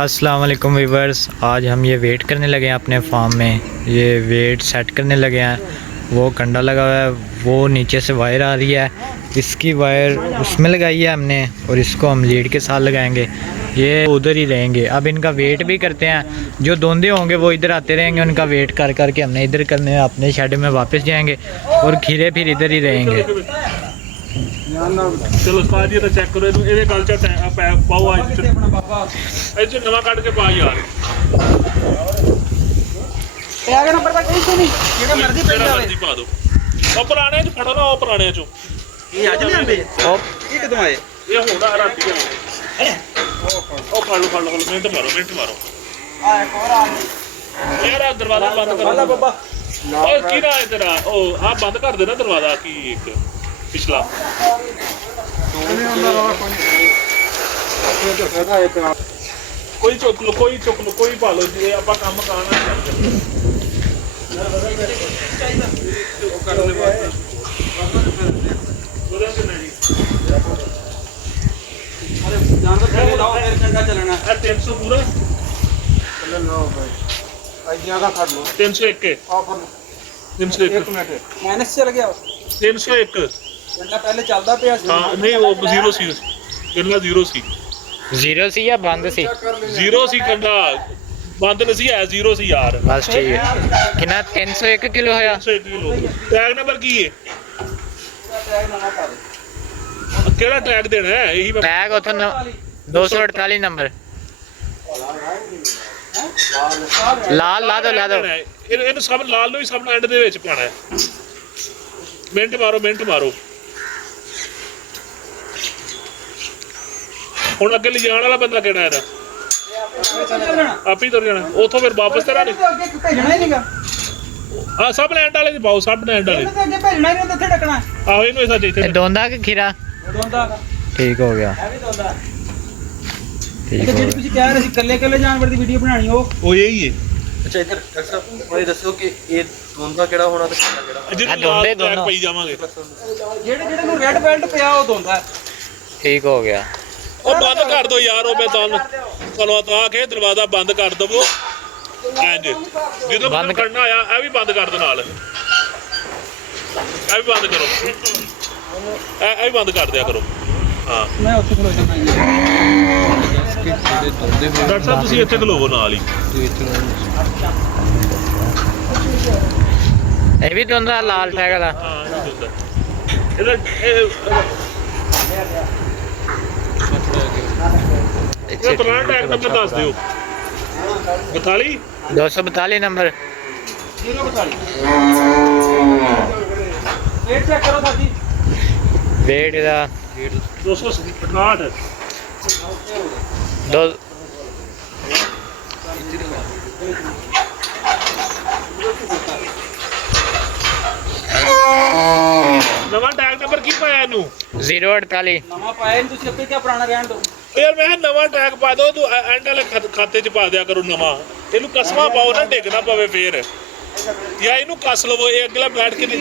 अस्सलाम वालेकुम वीवर्स। आज हम ये वेट करने लगे हैं अपने फार्म में। ये वेट सेट करने लगे हैं। वो कंडा लगा हुआ है, वो नीचे से वायर आ रही है, इसकी वायर उसमें लगाई है हमने और इसको हम लीड के साथ लगाएंगे। ये उधर ही रहेंगे। अब इनका वेट भी करते हैं। जो दोंदे होंगे वो इधर आते रहेंगे, उनका वेट कर करके हमने इधर करने अपने शेड में वापस जाएंगे और खीरे फिर इधर ही रहेंगे। चलो उस्ताद जी तो चेक करो ਇਹਦੇ ਗੱਲ ਚ ਪਾਓ ਅੱਜ ਇੱਥੇ ਨਵਾਂ ਕੱਢ ਕੇ ਪਾ ਯਾਰ ਇਹ ਆ ਗਿਆ ਨੰਬਰ ਤਾਂ ਕੋਈ ਨਹੀਂ ਜਿਹੜਾ ਮਰਜ਼ੀ ਪੈਂਦਾ ਹੋਵੇ ਪਾ ਦਿਓ ਉਹ ਪੁਰਾਣੇ ਚ ਫੜੋ ਨਾ ਉਹ ਪੁਰਾਣੇ ਚੋਂ ਇਹ ਅੱਜ ਲਿਆਂਦੇ ਇਹ ਕਦੋਂ ਆਏ ਇਹ ਹੋਣਾ ਰਾਤੀ ਉਹ ਫੜ ਲਓ ਮਿੰਟ ਮਾਰੋ ਆ ਇੱਕ ਹੋਰ ਆ ਗਈ ਯਾਰ ਦਰਵਾਜ਼ਾ ਬੰਦ ਕਰ ਬਾਬਾ ਉਹ ਕੀ ਨਾ ਤੇਰਾ ਉਹ ਆ ਬੰਦ ਕਰ ਦੇ ਨਾ ਦਰਵਾਜ਼ਾ ਕੀ ਇੱਕ ਪਿਛਲਾ ਕੋਈ ਚੁੱਕ ਲੋ ਕੋਈ ਪਾ ਲੋ ਜੇ ਆਪਾਂ ਕੰਮ ਕਰਨਾ ਜਾਨਵਰ ਥੱਲੇ ਲਾਓ ਫਿਰ ਕੰਡਾ ਚੱਲਣਾ 300 ਪੂਰਾ ਜਿਆਦਾ ਖੜ ਲਓ 301 ਆਫਰ 301 ਮਿੰਟ ਮਾਈਨਸ ਚੱਲ ਗਿਆ 301 ਕੰਡਾ ਪਹਿਲੇ ਚੱਲਦਾ ਪਿਆ ਸੀ ਹਾਂ ਨਹੀਂ ਉਹ ਜ਼ੀਰੋ ਸੀ ਕਿੰਨਾ ਜ਼ੀਰੋ ਸੀ जीरो सी या बंद सी? ਜ਼ੀਰੋ ਸੀ ਕੰਡਾ ਬੰਦ ਨਹੀਂ ਸੀ ਐ ਜ਼ੀਰੋ ਸੀ ਯਾਰ बस ठीक है। कितना 301 किलो होया? 301 ਕਿਲੋ ਟੈਗ ਨੰਬਰ ਕੀ ਹੈ ਕਿਹੜਾ ਟੈਗ ਦੇਣਾ ਹੈ ਇਹੀ ਮੈਂ टैग उतो 248 नंबर लाल ला दो ਇਹਨੂੰ ਸਭ ਲਾਲ ਨੂੰ ਹੀ ਸਭ ਨੂੰ ਐਂਡ ਦੇ ਵਿੱਚ ਪਾਣਾ ਹੈ ਮਿੰਟ ਮਾਰੋ ਹੁਣ ਅੱਗੇ ਲਿਜਾਣ ਵਾਲਾ ਬੰਦਾ ਕਿਹੜਾ ਇਹਦਾ ਆਪ ਹੀ ਤੁਰ ਜਾਣਾ ਉਥੋਂ ਫਿਰ ਵਾਪਸ ਤੇਰਾ ਨਹੀਂ ਅੱਗੇ ਭੇਜਣਾ ਹੀ ਨਹੀਂਗਾ ਆ ਸਭ ਲੈਂਡ ਵਾਲੇ ਦੀ ਪਾਓ ਸਭ ਲੈਂਡ ਵਾਲੇ ਤੇ ਅੱਗੇ ਭੇਜਣਾ ਹੀ ਨਹੀਂ ਉੱਥੇ ਡੱਕਣਾ ਆਹੋ ਇਹਨੂੰ ਇਸਾ ਇੱਥੇ दोंदा के खीरा ਦੋਂਦਾ ठीक हो गया। ਇਹ ਵੀ ਦੋਂਦਾ ठीक ਤੇ हो ਜਿਹੜੀ गया। ਤੁਸੀਂ ਕਹਿ ਰਹੇ ਸੀ ਕੱਲੇ ਜਾਨਵਰ ਦੀ ਵੀਡੀਓ ਬਣਾਣੀ ਉਹ ਇਹੀ ਹੈ ਅੱਛਾ ਇੱਧਰ ਡਾਕਟਰ ਸਾਹਿਬ ਉਹ ਦੱਸੋ ਕਿ ਇਹ ਦੋਂਦਾ ਕਿਹੜਾ ਹੋਣਾ ਤੇ ਕਿਹੜਾ ਕਿਹੜਾ ਜਿਹਨੂੰ ਦੋਨੇ ਲਾਲ ਦੋਨੋਂ। ਟੈਗ ਪਈ ਜਾਵਾਂਗੇ ਜਿਹੜੇ ਨੂੰ ਰੈੱਡ ਬੈਲਟ ਪਿਆ ਉਹ ਦੋਂਦਾ ठीक हो गया। ਉਹ ਬੰਦ ਕਰ ਦੋ ਯਾਰ ਉਹ ਮੈਂ ਤੁਹਾਨੂੰ ਤਾਂ ਕਿ ਦਰਵਾਜ਼ਾ ਬੰਦ ਕਰ ਦਵੋ ਇੰਜ ਜਦੋਂ ਬੰਦ ਕਰਨਾ ਆਇਆ ਇਹ ਵੀ ਬੰਦ ਕਰ ਦੋ ਨਾਲ ਇਹ ਵੀ ਬੰਦ ਕਰੋ ਇਹ ਵੀ ਬੰਦ ਕਰ ਦਿਆ ਕਰੋ ਹਾਂ ਮੈਂ ਉੱਥੇ ਖਲੋ ਜਾਂਦਾ ਡਾਕਟਰ ਸਾਹਿਬ ਤੁਸੀਂ ਇੱਥੇ ਖਲੋਵੋ ਨਾਲ ਹੀ ये भी दोंदा लाल टैग वाला। ਹਾਂ ਇਹ ਵੀ ਹੁੰਦਾ ਇਹ ਪੁਰਾਣਾ ਟੈਗ ਨੰਬਰ ਦੱਸ ਦਿਓ 42 242 नंबर 042 ਵੇਟ ਚੈੱਕ ਕਰੋ ਸਾਡੀ वेट का 268 दो ਨਵਾਂ ਟੈਗ ਨੰਬਰ ਕੀ ਪਾਇਆ ਇਹਨੂੰ 048 ਨਵਾਂ ਪਾਇਆ ਨਹੀਂ ਤੁਸੀਂ ਅੱਗੇ ਕਿਆ ਪੁਰਾਣਾ ਰਹਿਣ ਦਿਓ ਯਾਰ ਮੈਂ ਕਿਹਾ ਨਵਾਂ ਟੈਗ ਪਾ ਦੋ ਤੂੰ ਐਂਡ ਵਾਲੇ ਖਾਤੇ 'ਚ ਪਾ ਦਿਆ ਕਰੋ ਨਵਾਂ ਇਹਨੂੰ ਕਸਮਾ ਪਾਓ ਨਾ ਡਿੱਗ ਨਾ ਪਵੇ ਫੇਰ ਜਾਂ ਇਹਨੂੰ ਕੱਸ ਲਵੋ ਇਹ ਅਗਲਾ ਬੈਠ ਕੇ 042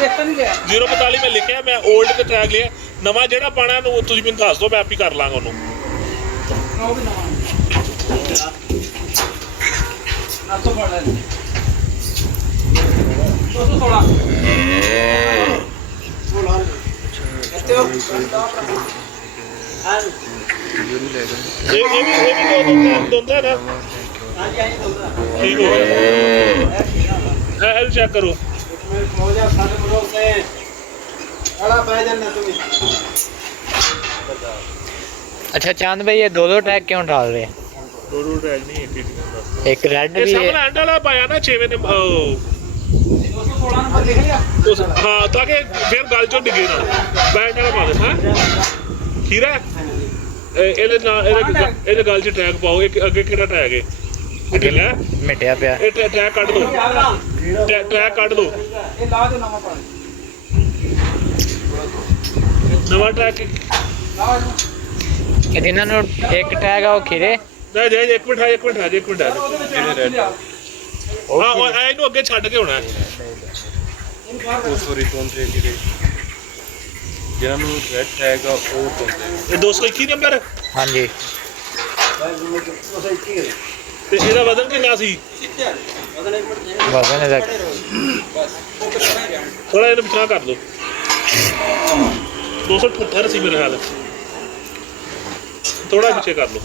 ਲਿਖ ਤਾਂ ਨਹੀਂ ਲਿਆ 042 ਮੈਂ ਲਿਖਿਆ ਮੈਂ 올ਡ ਤੇ ਟੈਗ ਲਿਆ ਨਵਾਂ ਜਿਹੜਾ ਪਾਣਾ ਨੂੰ ਤੁਸੀਂ ਮੈਨੂੰ ਦੱਸ ਦਿਓ ਮੈਂ ਆਪ ਹੀ ਕਰ ਲਾਂਗਾ ਉਹਨੂੰ ਉਹ ਵੀ ਨਵਾਂ ਨਾ ਤੋਂ ਫੜ ਲੈ 216 ਇੱਥੇ ਉਹ ਇਹ ਵੀ ਦੋਂਦਾ ਨਾ ਹਾਂਜੀ ਆਈ ਦੋਂਦਾ ਠੀਕ ਹੋ ਗਿਆ ਇਹ ਚੈੱਕ ਕਰੋ इसमें मौजा सारे लोग से बड़ा बैजन है तुम्हें अच्छा चांद भाई ये दो टैग क्यों डाल रहे हैं? ਦੋ ਟੈਗ ਨਹੀਂ ਇੱਕ एक रेड ਇਹ भी ਸਭ है। ਨਾਲ ਐਂਡ ਵਾਲਾ ਪਾਇਆ ਨਾ 6ਵੇਂ ਨੇ 216 नंबर लिख लिया ਉਸ ਹਾਂ ਤਾਂ ਕਿ ਫਿਰ ਗੱਲ ਚੋਂ ਡਿੱਗੇ ਨਾ ਬੈਂਡ ਵਾਲਾ ਪਾ ਦੇ ਹਾਂ ਖੀਰਾ ਇਹਦੇ ਨਾਲ ਇਹਦੇ ਗੱਲ 'ਚ ਟੈਗ ਪਾਓ ਇੱਕ ਅੱਗੇ ਕਿਹੜਾ ਟੈਗ ਹੈ ਇਹ ਲੈ मिटिया पिया। ਇਹ ਟੈਗ ਕੱਢ ਦੋ ਟੈਗ ਕੱਢ ਦੋ ये ला दो नवा पानी ਨਵਾਂ ਟੈਗ ला जिन्होंने एक टैग है वो खीरे ਨਹੀਂ ਜਾਈ ਇੱਕ ਮਿੰਟ ਆ दो ਹਾਂ ਉਹ ਇਹਨੂੰ ਅੱਗੇ ਛੱਡ ਕੇ ਹੋਣਾ ਉਹ ਸੋਰੀ ਦੋਂਦੇ ਜਿਹੜੇ ਜਿਹਨਾਂ ਨੂੰ ਰੈਡ ਟੈਗ ਆ ਉਹ ਦੋਂਦੇ ਇਹ 221 ਨੰਬਰ हाँ जी ਤੇ ਇਹਦਾ ਵਜ਼ਨ ਕਿੰਨਾ ਸੀ? वजन है ਥੋੜਾ ਇਹਨੂੰ ਪਿਛਾਂ ਕਰ ਦੋ। 278 ਸੀ ਮੇਰੇ ਖਿਆਲ। ਥੋੜਾ ਪਿੱਛੇ ਕਰ ਲਓ।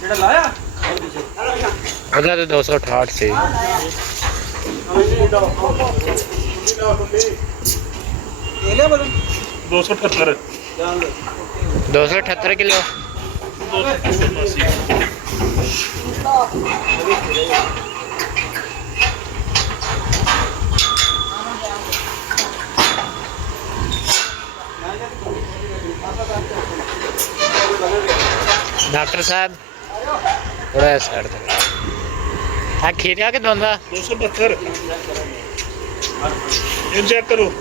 उधर तो 268 से 278 278 किलो। 278 डॉक्टर साहब थोड़ा साइड हाँ खीरा के दोंदा 272 ਇਹ ਚੈੱਕ ਕਰੋ।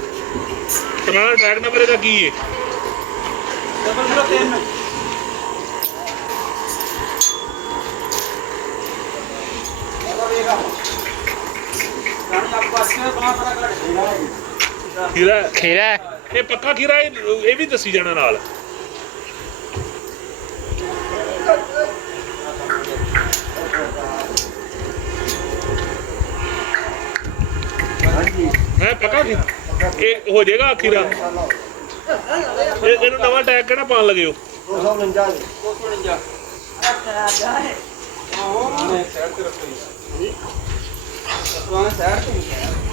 ਪੁਰਾਣਾ ਟਰੈਕ ਨੰਬਰ ਇਹਦਾ ਕੀ ਹੈ? 003 ਖੀਰਾ खीरा है। ਇਹ ਪੱਕਾ ਖੀਰਾ ਇਹ ਵੀ ਦੱਸੀ ਜਾਣਾ ਨਾਲ। ਹੈ ਪੱਕਾ ਖੀਰਾ ਇਹ ਹੋ ਜਾਏਗਾ ਖੀਰਾ। ਇਹਨੂੰ ਨਵਾਂ ਟੈਗ ਕਿਹੜਾ ਪਾਉਣ ਲੱਗੇ ਹੋ? 249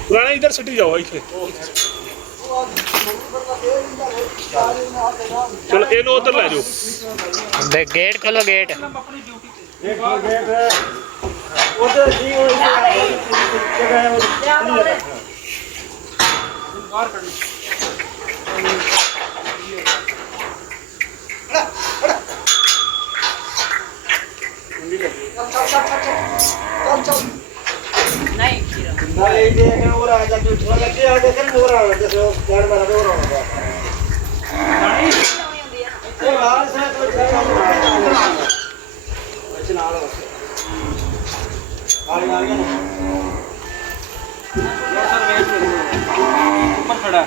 ਪੁਰਾਣਾ ਇਧਰ ਸਿੱਟੀ ਜਾਓ ਇੱਥੇ। ਚਲੋ ਇਹਨੂੰ ਉਧਰ ਲੈ ਜਾਓ। गेट खोलो गेट। उधर जी वो जगह है नहीं खीरा ये देखें और आ जाके उठवा लगे आ देखें और आ जैसे गाड़ मारा दे और आ ये बाहर से तो अच्छा ना लो आ गया ना सर वेट ऊपर खड़ा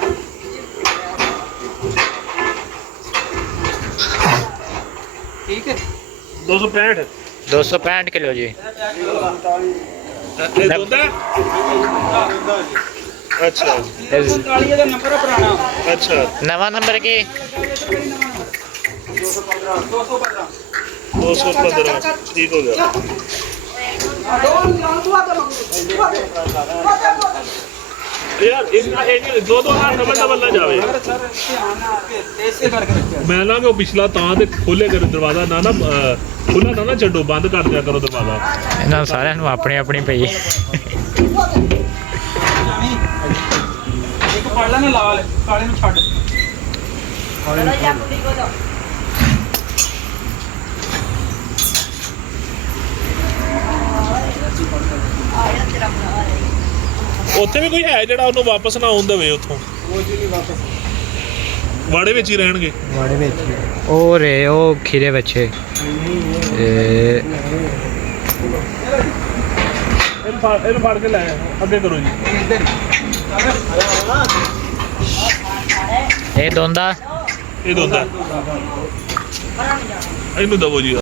ठीक है 265 265 किलो जी। ਇਹ ਦੋਂਦਾ? ਅੱਛਾ ਦਾ ਨੰਬਰ ਪੁਰਾਣਾ ਅੱਛਾ नवा नंबर की 215 ਠੀਕ ਹੋ ਗਿਆ। ਯਾਰ ਇਹ ਦੋ ਨਾਲ ਡਬਲ ਨਾ ਜਾਵੇ। ਮੈਂ ਨਾ ਕਿ ਉਹ ਪਿਛਲਾ ਤਾਂ ਤੇ ਖੋਲੇ ਕਰ ਦਰਵਾਜ਼ਾ ਨਾ ਖੁੱਲਾ ਨਾ ਛੱਡੋ, ਬੰਦ ਕਰ ਦਿਆ ਕਰੋ ਦਰਵਾਜ਼ਾ। ਇਹਨਾਂ ਸਾਰਿਆਂ ਨੂੰ ਆਪਣੀ ਆਪਣੀ ਪਈ। ਇੱਕ ਫੜ ਲੈ ਨਾ ਲਾਲ ਕਾਲੇ ਨੂੰ ਛੱਡ चलो जा कुड़ी को दो आया तेरा भरा है ਉੱਥੇ ਵੀ ਕੋਈ ਹੈ ਜਿਹੜਾ ਉਹਨੂੰ ਵਾਪਸ ਨਾ ਆਉਣ ਦੇਵੇ ਉੱਥੋਂ? ਉਹ ਜੀ ਨਹੀਂ ਵਾਪਸ ਵਾੜੇ ਵਿੱਚ ਹੀ ਰਹਿਣਗੇ। ਵਾੜੇ ਵਿੱਚ ਉਹ ਰੇ ਉਹ ਖੀਰੇ ਬੱਚੇ ਇਹਨੂੰ ਫੜ ਕੇ ਲੈ ਅੱਗੇ ਕਰੋ ਜੀ। ਇਹ ਦੋਂਦਾ ਇਹ ਦੋਂਦਾ ਇਹਨੂੰ ਦਵੋ ਜੀ।